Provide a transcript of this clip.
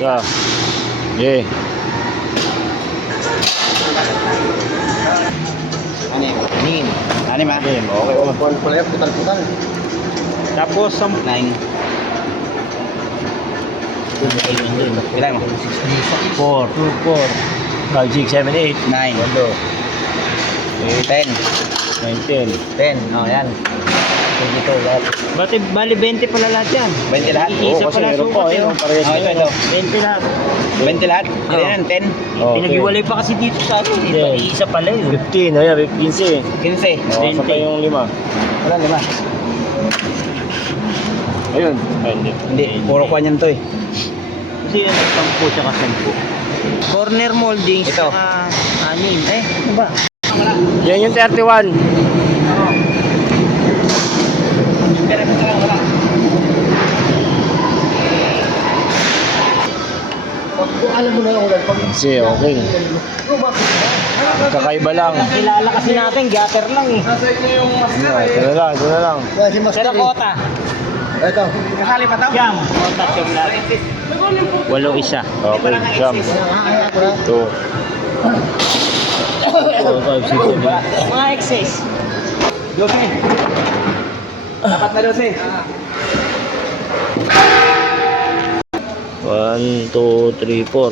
Isa. Okay. Anim. Anim ha? Anim. Okay. Oh. Putal. Tapos, 9. Ilan mo? 4, 2, 4, 5, 6, 7, 8, 9. 10. 9, 10. 10. Oh, yan. Ito, lahat. Bali 20 pala lahat yan. 20 lahat? Isa pala sukat yun. Oh, ito. 20 lahat. 20 lahat? Oo. Yan, 10. Pinag-iwalay pa kasi dito sa akin. Isa pala yun. 15, ayan, 15. 15. Isa pa yung 5. Wala, 5. Ayun. Ay, Hindi, puro kuha niyan to eh. Kasi yan, 10 tsaka 10. Corner molding. Ito. 6. Ano ba? Yan yung 31. Alam mo na yung ulan. Kasi okay. Kakaiba lang. Kilala kasi natin, gutter lang eh. Ito na lang, ito na lang. Kota. Ito. Kasali pa tao? Jam. Kota, jam natin. 8 isa. Okay, jam. 2. 4, 5, 6, 7. Mga excess. 12. Dapat na 12. 1, 2, 3, 4.